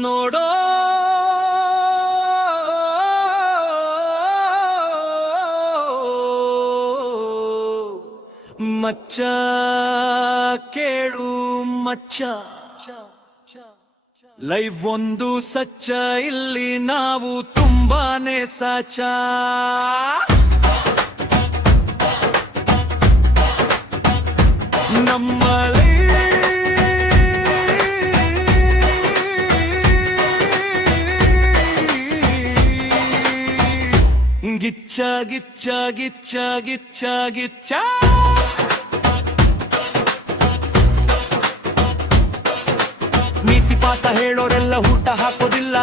ನೋಡೋ ಮಚ್ಚ ಕೇಳು ಮಚ್ಚ, ಲೈವ್ ಒಂದು ಸಚ್ಚ, ಇಲ್ಲಿ ನಾವು ತುಂಬಾನೇ ಸಾಚ. ನಮ್ಮಲ್ಲಿ ಗಿಚ್ಚ ಗಿಚ್ಚ ಗಿಚ್ಚ ಗಿಚ್ಚ ಗಿಚ್ಚ, ನೀತಿ ಪಾಠ ಹೇಳೋರೆಲ್ಲ ಊಟ ಹಾಕೋದಿಲ್ಲ.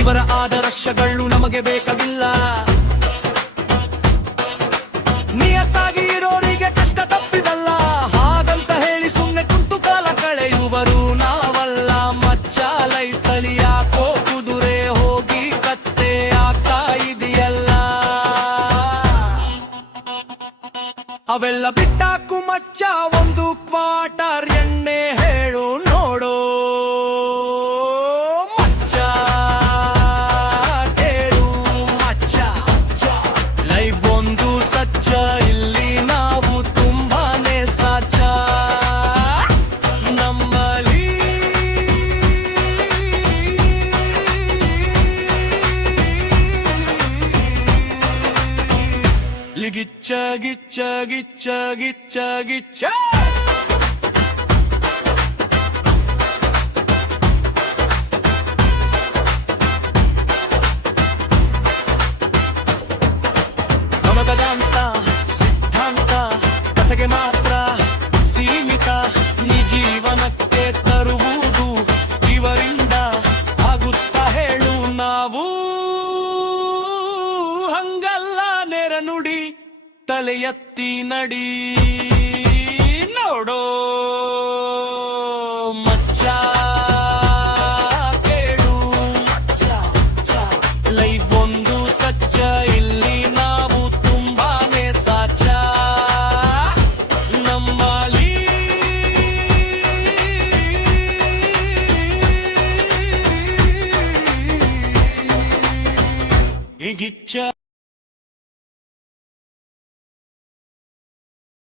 ಇವರ ಆದರ್ಶಗಳು ನಮಗೆ ಬೇಕಾಗಿಲ್ಲ. ನಿಯತ್ತಾಗಿ ಇರೋರಿಗೆ ಕಷ್ಟ ತಪ್ಪಿದಲ್ಲ, ಹಾಗಂತ ಹೇಳಿ ಸುಮ್ಮನೆ ಕುಂತು ಕಾಲ ಕಳೆಯುವರು ನಾವಲ್ಲ. ಮಚ್ಚ ಲೈಫಲ್ಲಿ ಯಾಕೋ ಕುದುರೆ ಹೋಗಿ ಕತ್ತೆ ಆಗ್ತಾ ಇದೆಯಲ್ಲ. ಅವೆಲ್ಲ ಬಿಟ್ಟಾಕು ಮಚ್ಚ, ಒಂದು ಕ್ವಾರ್ಟರ್ ಎಣ್ಣೆ ಹೇಳು ನೋಡೋ ಮಚ್ಚ ಕೇಳು ಮಚ್ಚ, ಲೈವ್ ಒಂದು ಸಚ್ಚ, ಇಲ್ಲಿ ನಾವು ತುಂಬಾನೇ ಸಾಚ. ನಮ್ಮಲ್ಲಿ ಗಿಚ್ಚ ಗಿಚ್ಚ ಗಿಚ್ಚ ಗಿಚ್ಚ ಗಿಚ್ಚ, ನಮಗದಂತ ಸಿದ್ಧಾಂತ ಕಥೆಗೆ ಮಾತ್ರ ಸೀಮಿತ. ನೀ ಜೀವನಕ್ಕೆ ತರುವುದು ಇವರಿಂದ ಆಗುತ್ತಾ ಹೇಳು. ನಾವು ಹಂಗಲ್ಲ ನೇರ ನುಡಿ, ತಲೆ ಎತ್ತಿ ನಡಿ ನೋಡೋ ಮಚ್ಚ ಕೇಳು ಮಚ್ಚ, ಲೈಫ್ ಒಂದು ಸಚ್ಚ, ಇಲ್ಲಿ ನಾವು ತುಂಬಾನೇ ಸಾಚ. ನಮ್ಮಲ್ಲಿ ಗಿಚ್ಚ